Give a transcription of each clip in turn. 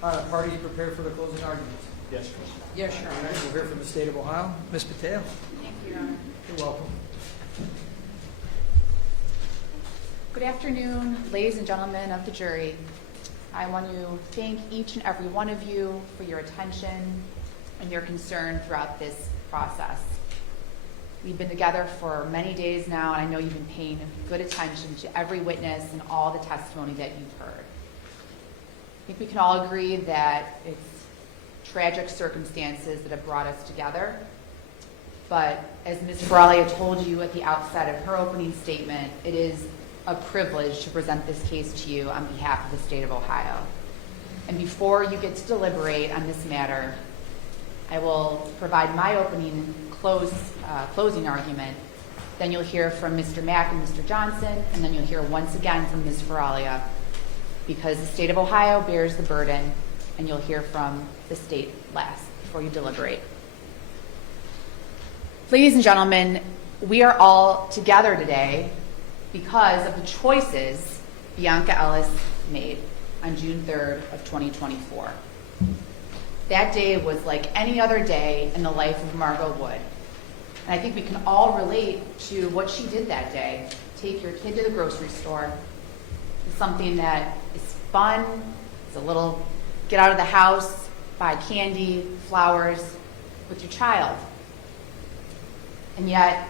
Parties prepared for the closing arguments? Yes, Commissioner. Yes, Your All Honor. right, we'll hear from the state of Ohio. Ms. Piteo? Thank you, Your Honor. You're welcome. Good afternoon, ladies and gentlemen of the jury. I want to thank each and every one of you for your attention and your concern throughout this process. We've been together for many days now, and I know you've been paying good attention to every witness and all the testimony that you've heard. I think we can all agree that it's tragic circumstances that have brought us together. But as Ms. Faralia told you at the outset of her opening statement, it is a privilege to present this case to you on behalf of the state of Ohio. And before you get to deliberate on this matter, I will provide my opening closing argument. Then you'll hear from Mr. Mack and Mr. Johnson, and then you'll hear once again from Ms. Faralia, because the state of Ohio bears the burden, and you'll hear from the state last before you deliberate. Ladies and gentlemen, we are all together today because of the choices Bionca Ellis made on June 3rd of 2024. That day was like any other day in the life of Margot Wood. And I think we can all relate to what she did that day. Take your kid to the grocery store. It's something that is fun. It's a little get out of the house, buy candy, flowers with your child. And yet,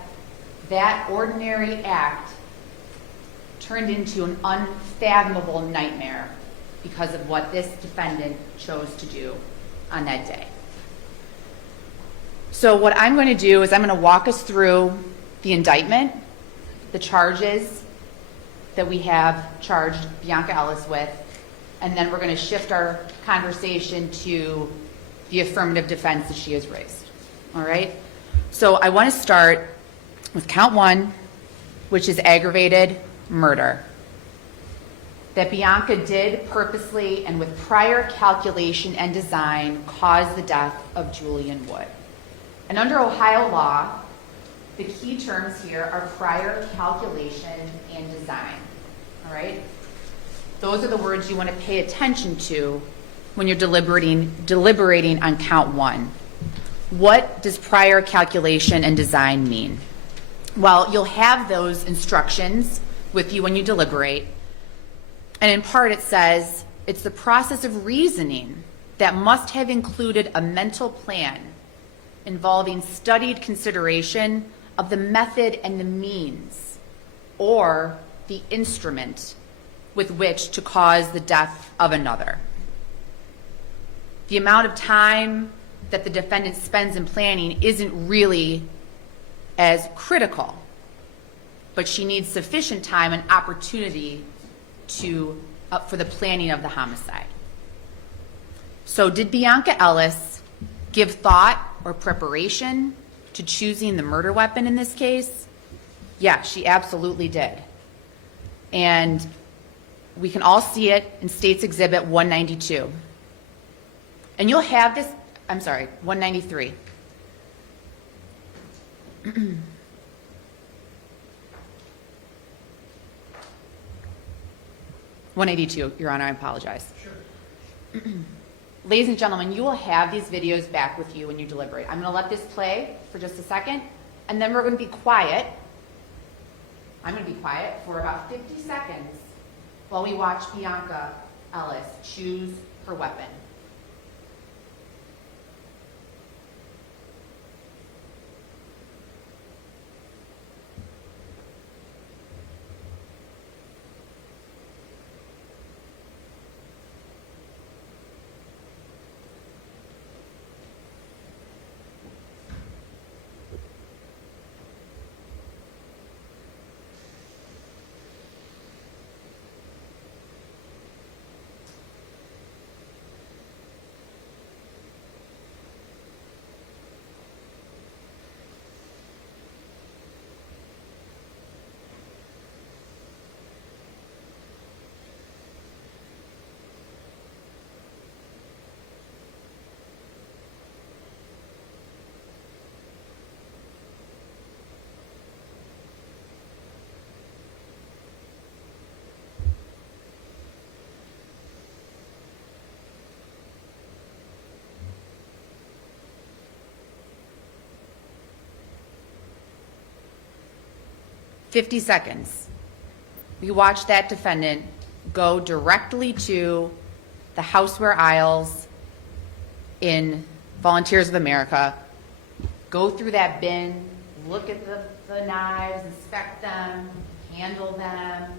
that ordinary act turned into an unfathomable nightmare because of what this defendant chose to do on that day. So what I'm going to do is I'm going to walk us through the indictment, the charges that we have charged Bionca Ellis with, and then we're going to shift our conversation to the affirmative defense that she has raised. All right? So I want to start with count 1, which is aggravated murder. That Bionca did purposely and with prior calculation and design cause the death of Julian Wood. And under Ohio law, the key terms here are prior calculation and design. All right? Those are the words you want to pay attention to when you're deliberating on count 1. What does prior calculation and design mean? Well, you'll have those instructions with you when you deliberate. And in part it says, it's the process of reasoning that must have included a mental plan involving studied consideration of the method and the means, or the instrument with which to cause the death of another. The amount of time that the defendant spends in planning isn't really as critical, but she needs sufficient time and opportunity for the planning of the homicide. So did Bionca Ellis give thought or preparation to choosing the murder weapon in this case? Yeah, she absolutely did. And we can all see it in State's Exhibit 192. And you'll have this, 193. 182, Your Honor, I apologize. Sure. Ladies and gentlemen, you will have these videos back with you when you deliberate. I'm going to let this play for just a second, and then we're going to be quiet. I'm going to be quiet for about 50 seconds while we watch Bionca Ellis choose her weapon. 50 seconds. We watched that defendant go directly to the houseware aisles in Volunteers of America, go through that bin, look at the knives, inspect them, handle them,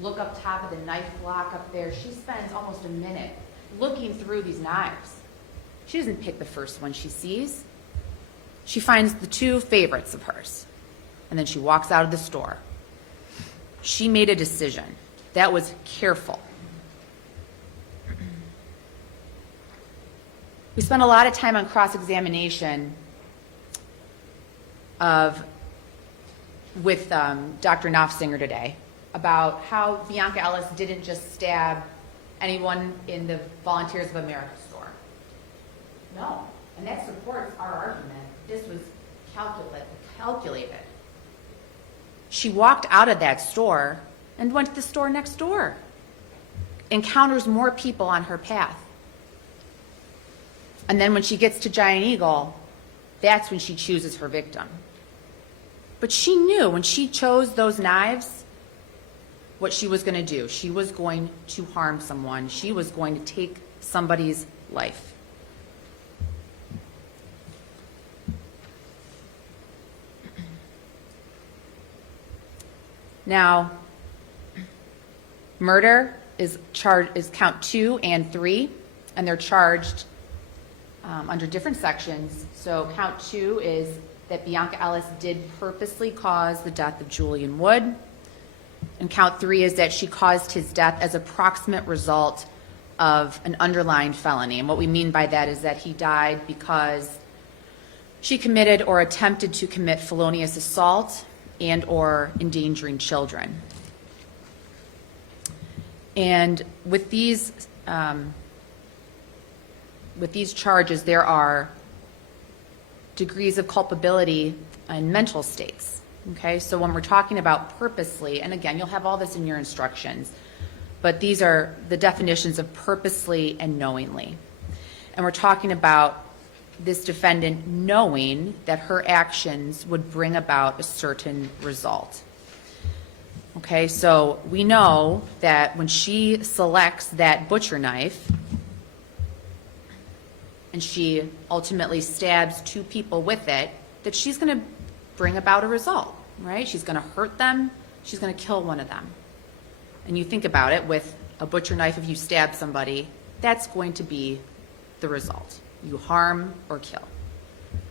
look up top of the knife block up there. She spends almost a minute looking through these knives. She doesn't pick the first one she sees. She finds the two favorites of hers, and then she walks out of the store. She made a decision. That was careful. We spent a lot of time on cross-examination with Dr. Knopfsinger today about how Bionca Ellis didn't just stab anyone in the Volunteers of America store. No, and that supports our argument. This was calculated. She walked out of that store and went to the store next door, encounters more people on her path. And then when she gets to Giant Eagle, that's when she chooses her victim. But she knew when she chose those knives what she was going to do. She was going to harm someone. She was going to take somebody's life. Now, murder is count 2 and 3, and they're charged under different sections. So count 2 is that Bionca Ellis did purposely cause the death of Julian Wood. And count 3 is that she caused his death as a proximate result of an underlying felony. And what we mean by that is that he died because she committed or attempted to commit felonious assault and or endangering children. And with these charges, there are degrees of culpability and mental states. Okay, so when we're talking about purposely, and again, you'll have all this in your instructions, but these are the definitions of purposely and knowingly. And we're talking about this defendant knowing that her actions would bring about a certain result. Okay, so we know that when she selects that butcher knife and she ultimately stabs 2 people with it, that she's going to bring about a result, right? She's going to hurt them. She's going to kill one of them. And you think about it, with a butcher knife, if you stab somebody, that's going to be the result. You harm or kill.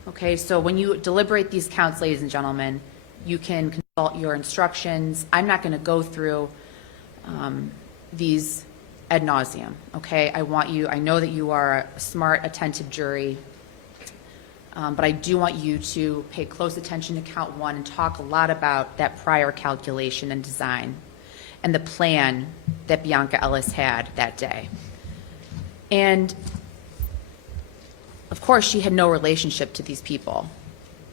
Okay, so when you deliberate these counts, ladies and gentlemen, you can consult your instructions. I'm not going to go through these ad nauseum, okay? I know that you are a smart, attentive jury, but I do want you to pay close attention to count 1 and talk a lot about that prior calculation and design and the plan that Bionca Ellis had that day. And of course, she had no relationship to these people,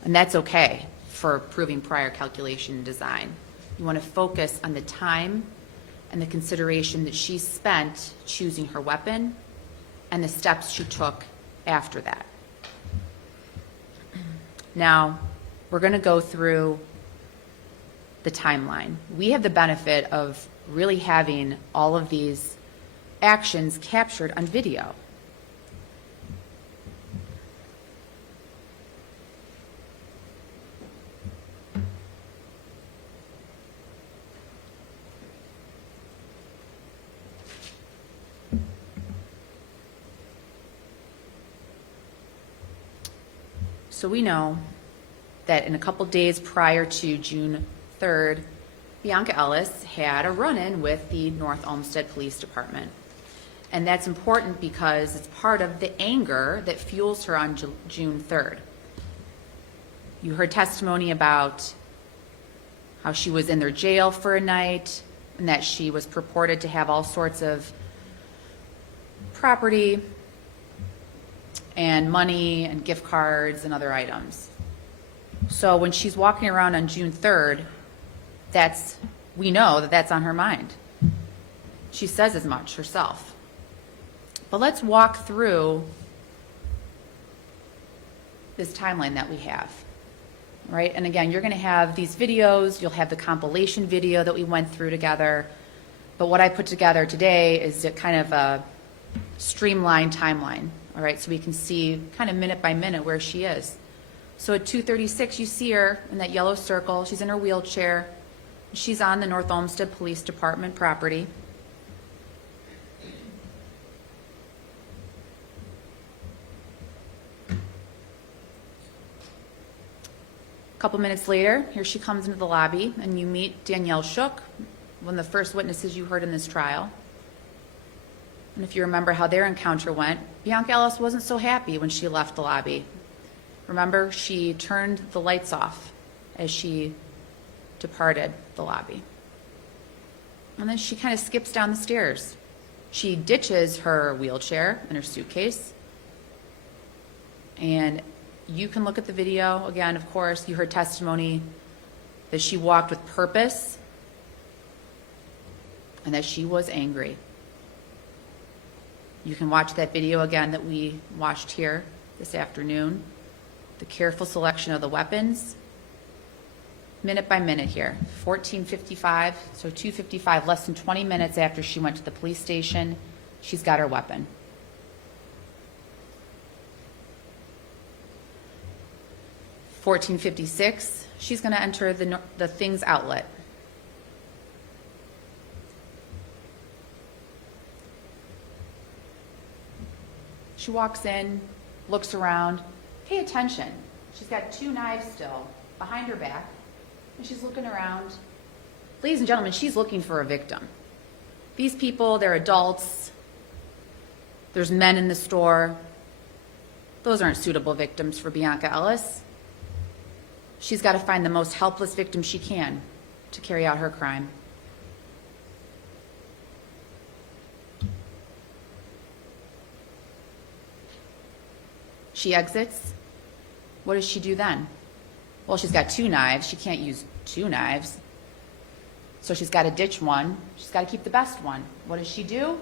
and that's okay for proving prior calculation and design. You want to focus on the time and the consideration that she spent choosing her weapon and the steps she took after that. Now, we're going to go through the timeline. We have the benefit of really having all of these actions captured on video. So we know that in a couple days prior to June 3rd, Bionca Ellis had a run-in with the North Olmsted Police Department. And that's important because it's part of the anger that fuels her on June 3rd. You heard testimony about how she was in their jail for a night and that she was purported to have all sorts of property and money and gift cards and other items. So when she's walking around on June 3rd, we know that that's on her mind. She says as much herself. But let's walk through this timeline that we have. right? And again, you're going to have these videos, you'll have the compilation video that we went through together. But what I put together today is a kind of a streamlined timeline, all right? So we can see kind of minute by minute where she is. So at 2:36, you see her in that yellow circle. She's in her wheelchair. She's on the North Olmsted Police Department property. A couple minutes later, here she comes into the lobby, and you meet Danielle Shook, one of the first witnesses you heard in this trial. And if you remember how their encounter went, Bionca Ellis wasn't so happy when she left the lobby. Remember, she turned the lights off as she departed the lobby. And then she kind of skips down the stairs. She ditches her wheelchair and her suitcase. And you can look at the video. Again, of course, you heard testimony that she walked with purpose and that she was angry. You can watch that video again that we watched here this afternoon. The careful selection of the weapons, minute by minute here. 14:55, so 2:55, less than 20 minutes after she went to the police station, she's got her weapon. 14:56, she's going to enter the Things outlet. She walks in, looks around. Pay attention. She's got 2 knives still behind her back, and she's looking around. Ladies and gentlemen, she's looking for a victim. These people, they're adults. There's men in the store. Those aren't suitable victims for Bionca Ellis. She's got to find the most helpless victim she can to carry out her crime. She exits. What does she do then? Well, she's got 2 knives. She can't use 2 knives. So she's got to ditch one. She's got to keep the best one. What does she do?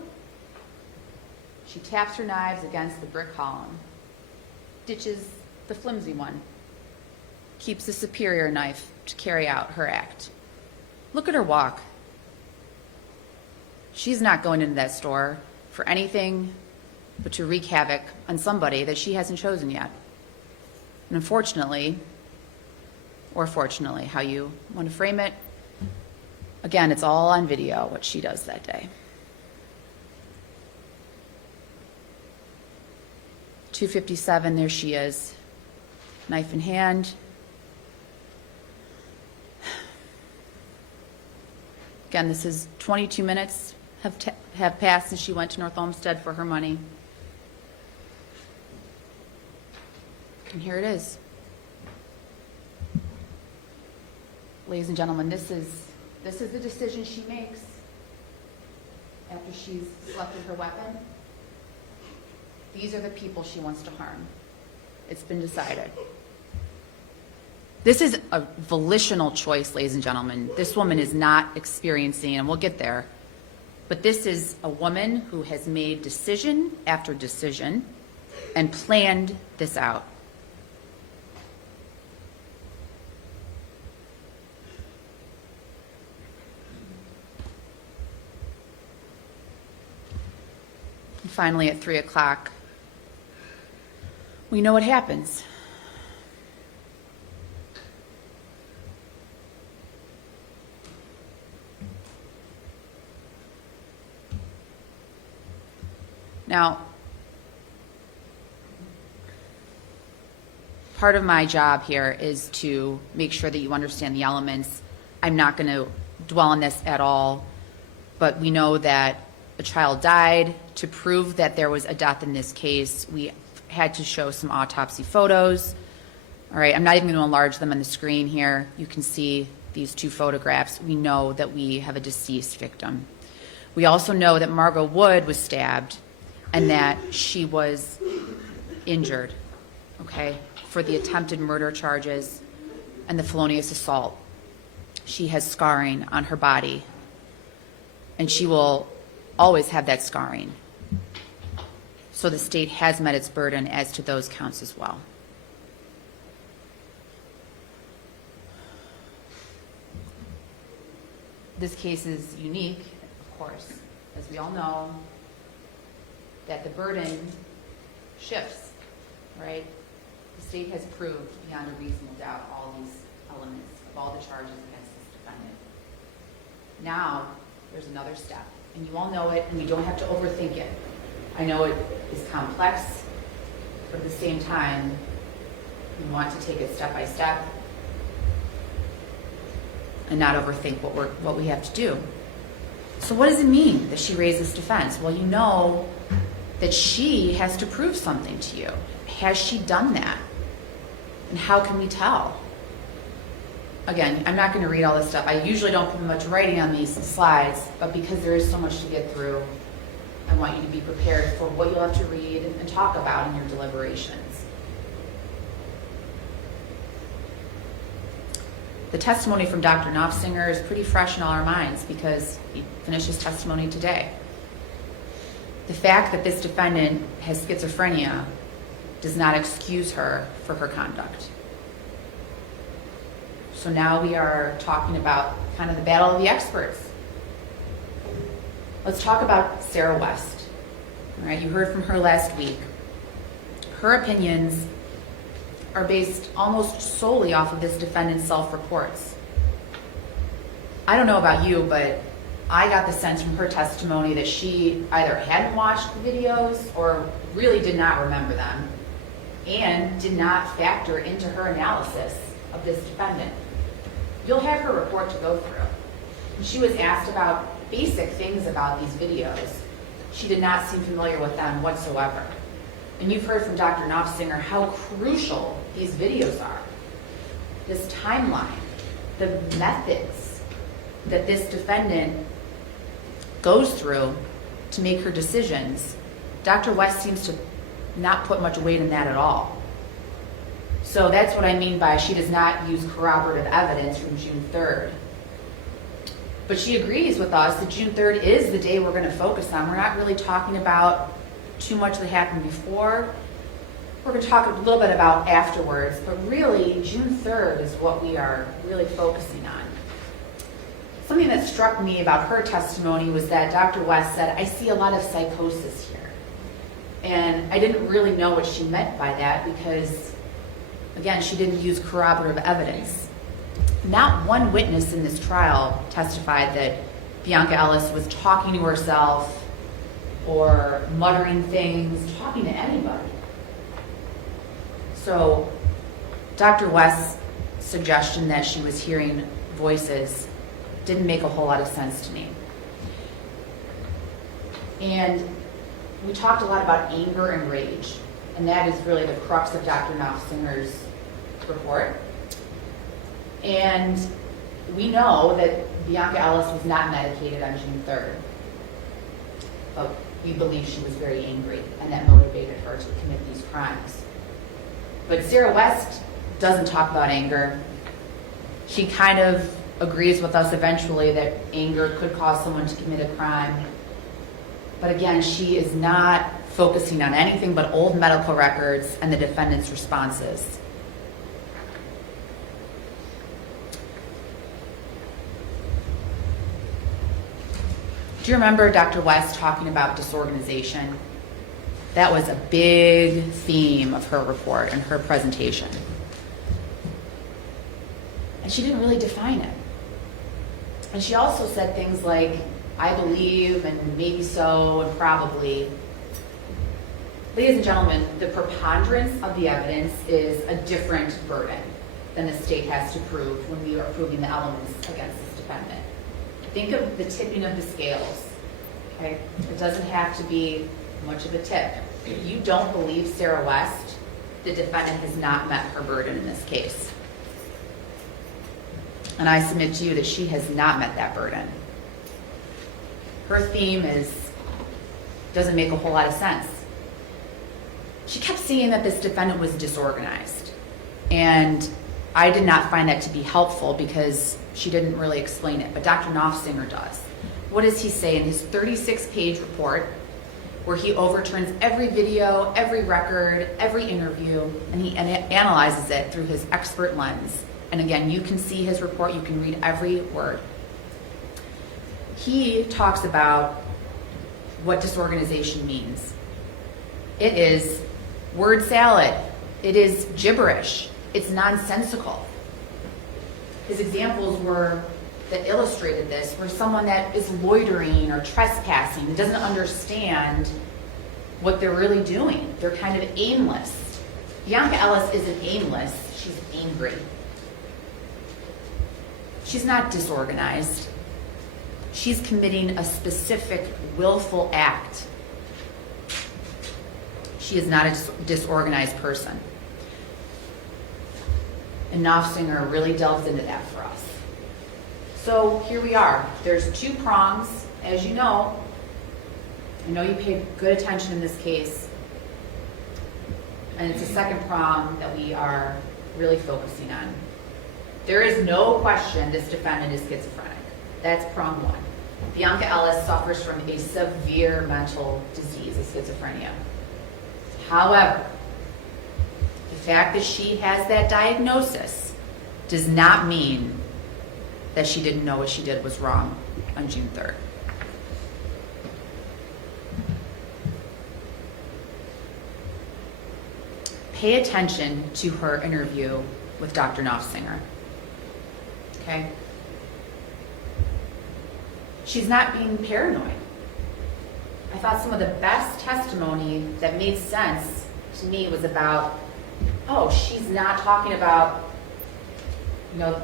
She taps her knives against the brick column, ditches the flimsy one, keeps the superior knife to carry out her act. Look at her walk. She's not going into that store for anything but to wreak havoc on somebody that she hasn't chosen yet. And unfortunately, or fortunately, how you want to frame it, again, it's all on video what she does that day. 2:57, there she is, knife in hand. Again, this is 22 minutes have passed since she went to North Olmsted for her money. And here it is. Ladies and gentlemen, this is the decision she makes after she's selected her weapon. These are the people she wants to harm. It's been decided. This is a volitional choice, ladies and gentlemen. This woman is not experiencing, and we'll get there, but this is a woman who has made decision after decision and planned this out. And finally, at 3 o'clock, we know what happens. Now, part of my job here is to make sure that you understand the elements. I'm not going to dwell on this at all, but we know that a child died. To prove that there was a death in this case, we had to show some autopsy photos. All right, I'm not even going to enlarge them on the screen here. You can see these 2 photographs. We know that we have a deceased victim. We also know that Margot Wood was stabbed and that she was injured, okay, for the attempted murder charges and the felonious assault. She has scarring on her body, and she will always have that scarring. So the state has met its burden as to those counts as well. this case is unique, of course, as we all know, that the burden shifts, right? The state has proved beyond a reasonable doubt all these elements of all the charges against this defendant. Now, there's another step, and you all know it, and you don't have to overthink it. I know it is complex, but at the same time, you want to take it step by step and not overthink what we have to do. So what does it mean that she raised this defense? Well, you know that she has to prove something to you. Has she done that? And how can we tell? Again, I'm not going to read all this stuff. I usually don't put much writing on these slides, but because there is so much to get through, I want you to be prepared for what you'll have to read and talk about in your deliberations. The testimony from Dr. Knopfsinger is pretty fresh in all our minds because he finished his testimony today. The fact that this defendant has schizophrenia does not excuse her for her conduct. So now we are talking about kind of the battle of the experts. Let's talk about Sarah West. All right, you heard from her last week. Her opinions are based almost solely off of this defendant's self-reports. I don't know about you, but I got the sense from her testimony that she either hadn't watched the videos or really did not remember them and did not factor into her analysis of this defendant. You'll have her report to go through. She was asked about basic things about these videos. She did not seem familiar with them whatsoever. And you've heard from Dr. Knopfsinger how crucial these videos are. This timeline, the methods that this defendant goes through to make her decisions. Dr. West seems to not put much weight in that at all. So that's what I mean by she does not use corroborative evidence from June 3rd. But she agrees with us that June 3rd is the day we're going to focus on. We're not really talking about too much that happened before. We're going to talk a little bit about afterwards, but really June 3rd is what we are really focusing on. Something that struck me about her testimony was that Dr. West said, I see a lot of psychosis here. And I didn't really know what she meant by that because, again, she didn't use corroborative evidence. Not one witness in this trial testified that Bionca Ellis was talking to herself or muttering things, talking to anybody. So Dr. West's suggestion that she was hearing voices didn't make a whole lot of sense to me. And we talked a lot about anger and rage, and that is really the crux of Dr. Knopfsinger's report. And we know that Bionca Ellis was not medicated on June 3rd, but we believe she was very angry, and that motivated her to commit these crimes. But Sarah West doesn't talk about anger. She kind of agrees with us eventually that anger could cause someone to commit a crime. But again, she is not focusing on anything but old medical records and the defendant's responses. Do you remember Dr. West talking about disorganization? That was a big theme of her report and her presentation. And she didn't really define it. And she also said things like, I believe, and maybe so, and probably. Ladies and gentlemen, the preponderance of the evidence is a different burden than the state has to prove when we are proving the elements against this defendant. Think of the tipping of the scales, okay? It doesn't have to be much of a tip. If you don't believe Sarah West, the defendant has not met her burden in this case. And I submit to you that she has not met that burden. Her theme doesn't make a whole lot of sense. She kept saying that this defendant was disorganized. And I did not find that to be helpful because she didn't really explain it, but Dr. Knopfsinger does. What does he say in his 36-page report where he overturns every video, every record, every interview, and he analyzes it through his expert lens? And again, you can see his report, you can read every word. he talks about what disorganization means. It is word salad. It is gibberish. It's nonsensical. His examples that illustrated this were someone that is loitering or trespassing and doesn't understand what they're really doing. They're kind of aimless. Bionca Ellis isn't aimless. She's angry. She's not disorganized. She's committing a specific willful act. She is not a disorganized person. And Knopfsinger really delves into that for us. So here we are. There's two prongs, as you know. I know you paid good attention in this case. And it's the second prong that we are really focusing on. There is no question this defendant is schizophrenic. That's prong one. Bionca Ellis suffers from a severe mental disease, a schizophrenia. However, the fact that she has that diagnosis does not mean that she didn't know what she did was wrong on June 3rd. Pay attention to her interview with Dr. Knopfsinger. Okay? She's not being paranoid. I thought some of the best testimony that made sense to me was about, oh, she's not talking about,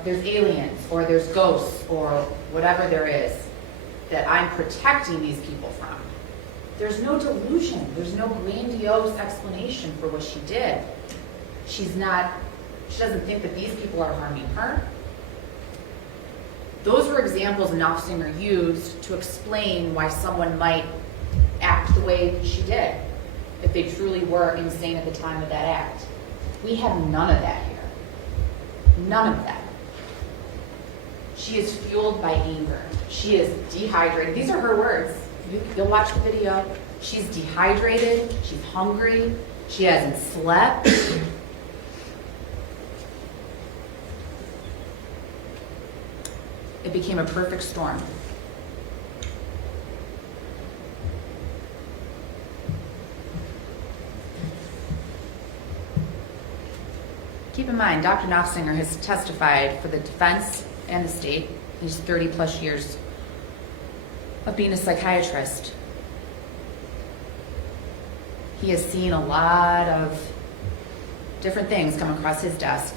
there's aliens or there's ghosts or whatever there is that I'm protecting these people from. There's no delusion. There's no grandiose explanation for what she did. She doesn't think that these people are harming her. Those were examples Knopfsinger used to explain why someone might act the way she did if they truly were insane at the time of that act. We have none of that here. None of that. She is fueled by anger. She is dehydrated. These are her words. You'll watch the video. She's dehydrated. She's hungry. She hasn't slept. It became a perfect storm. Keep in mind, Dr. Knopfsinger has testified for the defense and the state. He's 30 plus years of being a psychiatrist. He has seen a lot of different things come across his desk.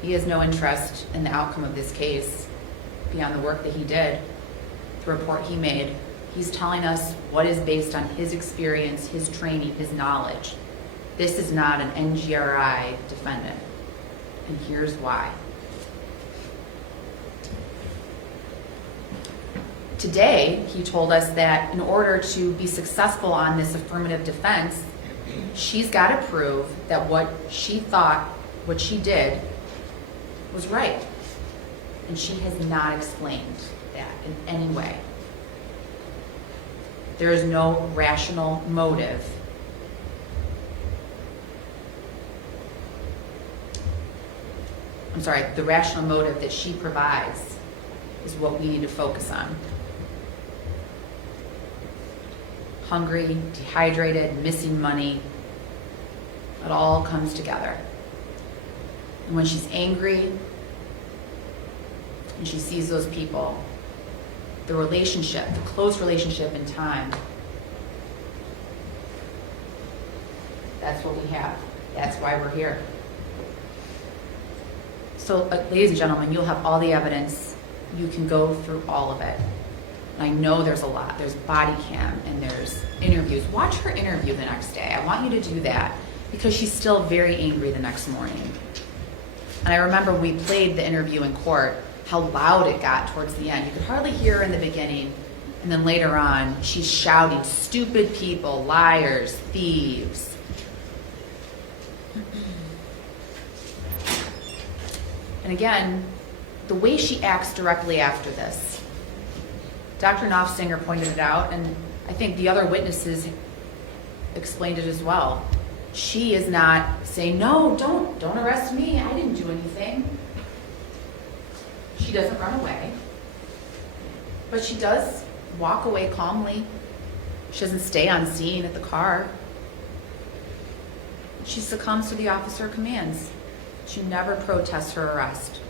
He has no interest in the outcome of this case beyond the work that he did, the report he made. He's telling us what is based on his experience, his training, his knowledge. This is not an NGRI defendant, and here's why. Today, he told us that in order to be successful on this affirmative defense, she's got to prove that what she thought, what she did, was right. And she has not explained that in any way. There is no rational motive. The rational motive that she provides is what we need to focus on. Hungry, dehydrated, missing money, it all comes together. And when she's angry and she sees those people, the relationship, the close relationship in time, that's what we have. That's why we're here. So, ladies and gentlemen, you'll have all the evidence. You can go through all of it. And I know there's a lot. There's body cam and there's interviews. Watch her interview the next day. I want you to do that because she's still very angry the next morning. And I remember we played the interview in court, how loud it got towards the end. You could hardly hear her in the beginning. And then later on, she's shouting, "Stupid people, liars, thieves." And again, the way she acts directly after this. Dr. Knopfsinger pointed it out, and I think the other witnesses explained it as well. She is not saying, "No, don't arrest me. I didn't do anything." She doesn't run away. But she does walk away calmly. She doesn't stay on scene at the car. She succumbs to the officer commands. She never protests her arrest.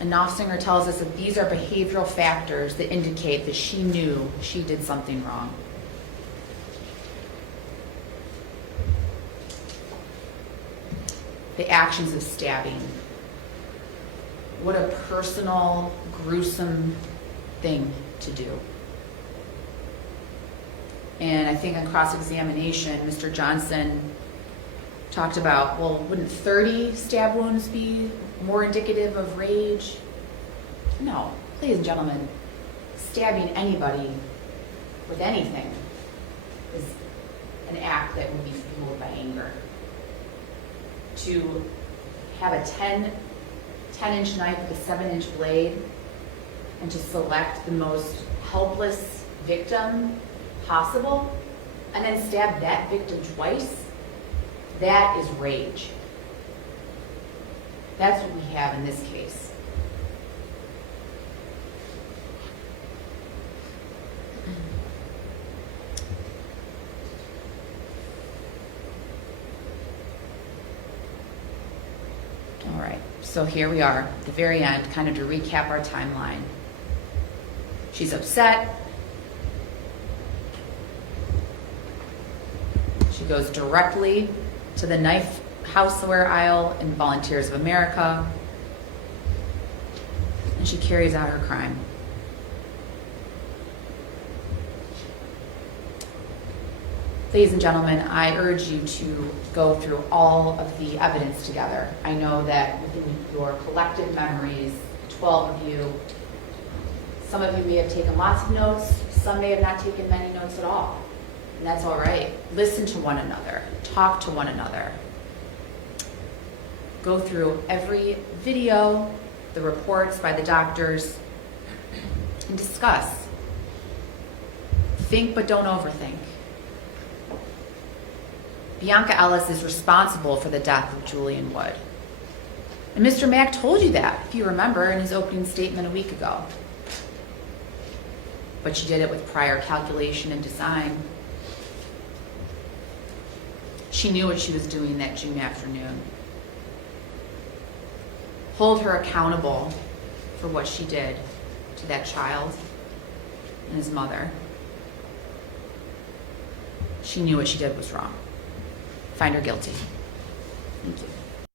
And Knopfsinger tells us that these are behavioral factors that indicate that she knew she did something wrong. The actions of stabbing. What a personal, gruesome thing to do. And I think on cross-examination, Mr. Johnson talked about, well, wouldn't 30 stab wounds be more indicative of rage? No, ladies and gentlemen, stabbing anybody with anything is an act that would be fueled by anger. To have a 10-inch knife with a 7-inch blade and to select the most helpless victim possible and then stab that victim twice, that is rage. That's what we have in this case. All right, so here we are at the very end, kind of to recap our timeline. She's upset. She goes directly to the knife houseware aisle in Volunteers of America, and she carries out her crime. Ladies and gentlemen, I urge you to go through all of the evidence together. I know that within your collective memories, 12 of you, some of you may have taken lots of notes, some may have not taken many notes at all, and that's all right. Listen to one another, talk to one another. Go through every video, the reports by the doctors, and discuss. Think but don't overthink. Bionca Ellis is responsible for the death of Julian Wood. And Mr. Mack told you that, if you remember, in his opening statement a week ago. But she did it with prior calculation and design. She knew what she was doing that June afternoon. Hold her accountable for what she did to that child and his mother. She knew what she did was wrong. Find her guilty. Thank you.